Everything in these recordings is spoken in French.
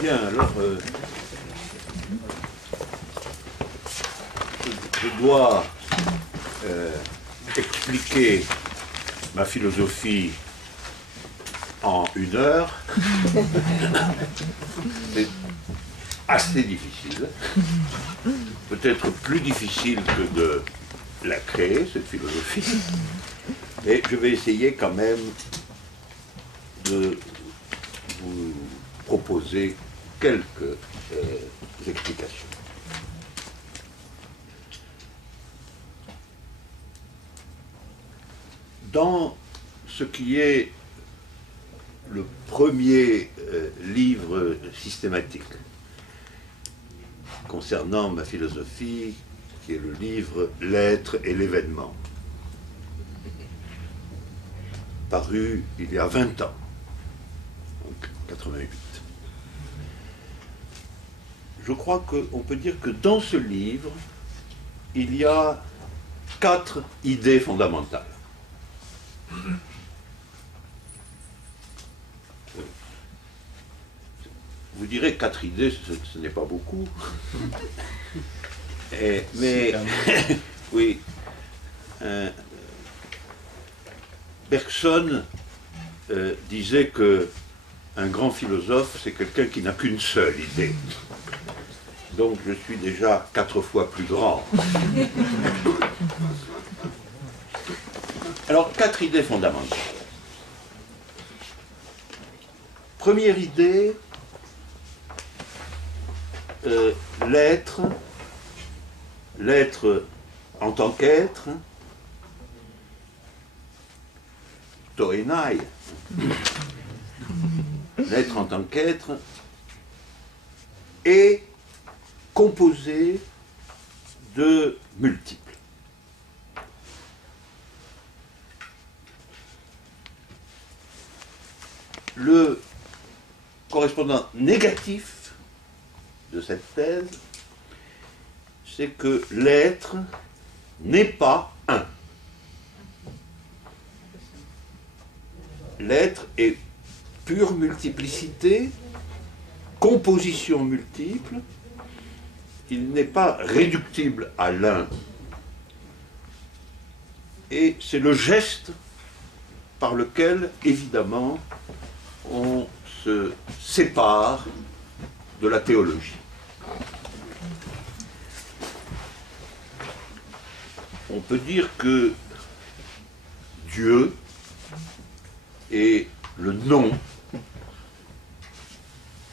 Bien, alors, je dois expliquer ma philosophie en 1 heure. C'est assez difficile, peut-être plus difficile que de la créer, cette philosophie, et je vais essayer quand même de vous proposer quelques explications. Dans ce qui est le premier livre systématique concernant ma philosophie, qui est le livre « L'être et l'événement », paru il y a 20 ans, donc 88. Je crois qu'on peut dire que dans ce livre, il y a 4 idées fondamentales. Vous direz 4 idées, ce n'est pas beaucoup. Mais oui, Bergson disait que un grand philosophe, c'est quelqu'un qui n'a qu'une seule idée. Donc je suis déjà 4 fois plus grand. Alors, 4 idées fondamentales. Première idée, l'être en tant qu'être, toenai, l'être en tant qu'être, est composé de multiples. Le correspondant négatif de cette thèse, c'est que l'être n'est pas un. L'être est pure multiplicité, composition multiple, il n'est pas réductible à l'un. Et c'est le geste par lequel, évidemment, on se sépare de la théologie. On peut dire que Dieu est le nom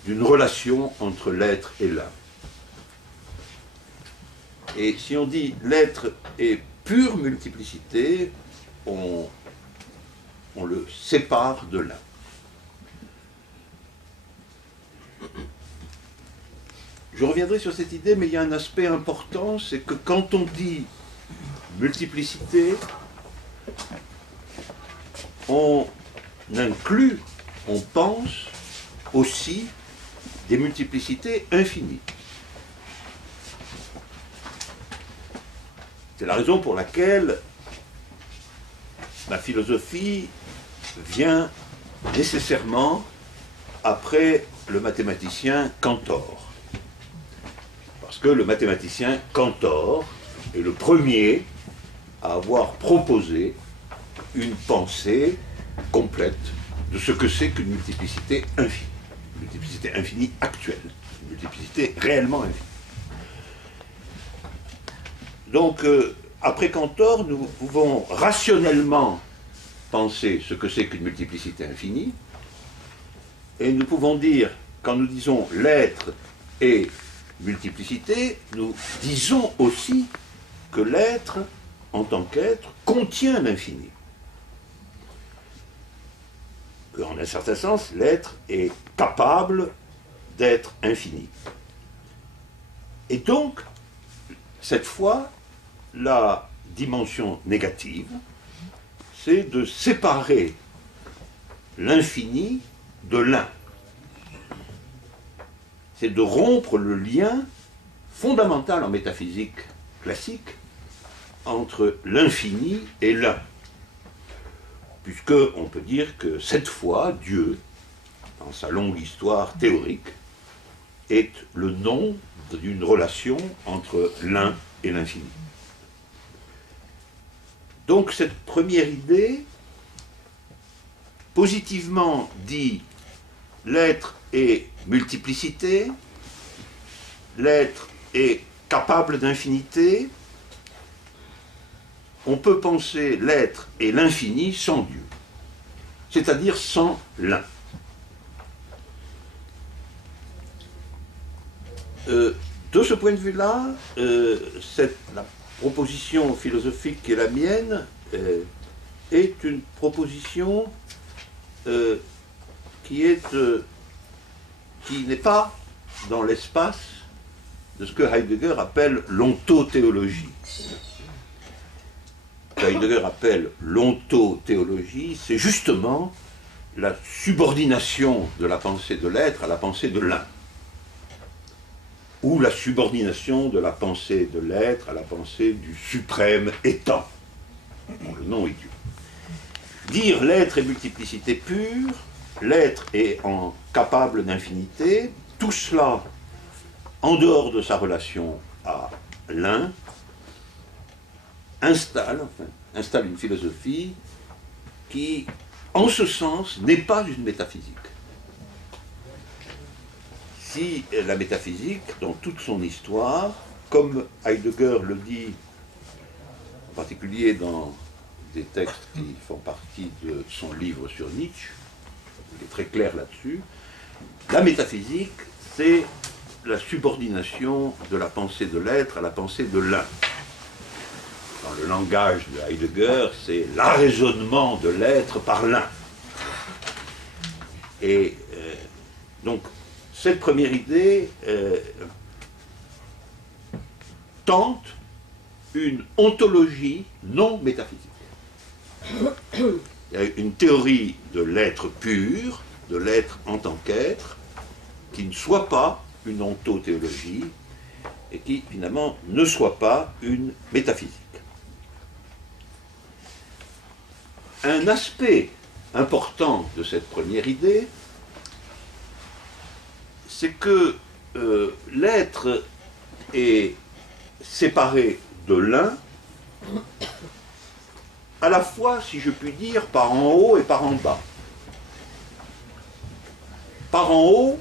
d'une relation entre l'être et l'un. Et si on dit l'être est pure multiplicité, on le sépare de l'un. Je reviendrai sur cette idée, mais il y a un aspect important, c'est que quand on dit multiplicité, on inclut, on pense aussi des multiplicités infinies. C'est la raison pour laquelle ma philosophie vient nécessairement après le mathématicien Cantor. Parce que le mathématicien Cantor est le premier à avoir proposé une pensée complète de ce que c'est qu'une multiplicité infinie. Une multiplicité infinie actuelle, une multiplicité réellement infinie. Donc, après Cantor, nous pouvons rationnellement penser ce que c'est qu'une multiplicité infinie, et nous pouvons dire, quand nous disons l'être est multiplicité, nous disons aussi que l'être, en tant qu'être, contient l'infini. Qu'en un certain sens, l'être est capable d'être infini. Et donc, cette fois, la dimension négative, c'est de séparer l'infini de l'un. C'est de rompre le lien fondamental en métaphysique classique entre l'infini et l'un. puisque on peut dire que cette fois, Dieu, dans sa longue histoire théorique, est le nom d'une relation entre l'un et l'infini. Donc cette première idée, positivement dit, l'être est multiplicité, l'être est capable d'infinité, on peut penser l'être et l'infini sans Dieu, c'est-à-dire sans l'un. De ce point de vue-là, la proposition philosophique qui est la mienne est une proposition qui n'est pas dans l'espace de ce que Heidegger appelle l'ontothéologie. Ce que Heidegger appelle l'ontothéologie, c'est justement la subordination de la pensée de l'être à la pensée de l'un, ou la subordination de la pensée de l'être à la pensée du suprême étant, dont le nom est Dieu. Dire l'être est multiplicité pure, l'être est capable d'infinité, tout cela en dehors de sa relation à l'un, installe une philosophie qui, en ce sens, n'est pas une métaphysique. Si la métaphysique, dans toute son histoire, comme Heidegger le dit, en particulier dans des textes qui font partie de son livre sur Nietzsche, il est très clair là-dessus, la métaphysique, c'est la subordination de la pensée de l'être à la pensée de l'un. Dans le langage de Heidegger, c'est l'arraisonnement de l'être par l'un. Et donc, cette première idée tente une ontologie non métaphysique. Il y a une théorie de l'être pur, de l'être en tant qu'être, qui ne soit pas une ontothéologie et qui finalement ne soit pas une métaphysique. Un aspect important de cette première idée, c'est que l'être est séparé de l'un, à la fois, si je puis dire, par en haut et par en bas. Par en haut,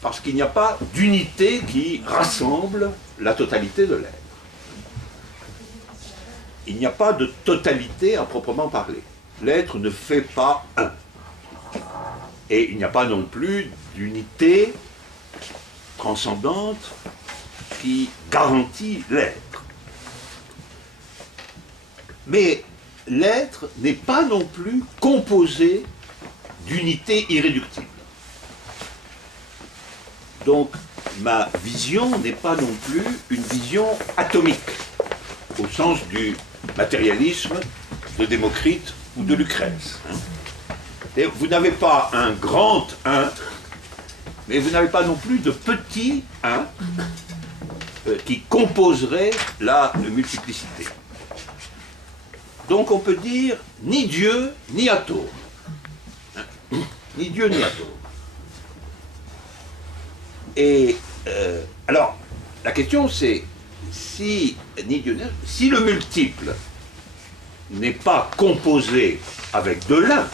parce qu'il n'y a pas d'unité qui rassemble la totalité de l'être. Il n'y a pas de totalité à proprement parler. L'être ne fait pas un. Et il n'y a pas non plus d'unité transcendante qui garantit l'être. Mais l'être n'est pas non plus composé d'unités irréductibles. Donc ma vision n'est pas non plus une vision atomique, au sens du matérialisme de Démocrite ou de Lucrèce. Et vous n'avez pas un grand 1, mais vous n'avez pas non plus de petit 1 qui composerait la multiplicité. Donc on peut dire ni Dieu ni atome. Ni Dieu ni atome. Et alors, la question c'est, si le multiple n'est pas composé avec de l'un,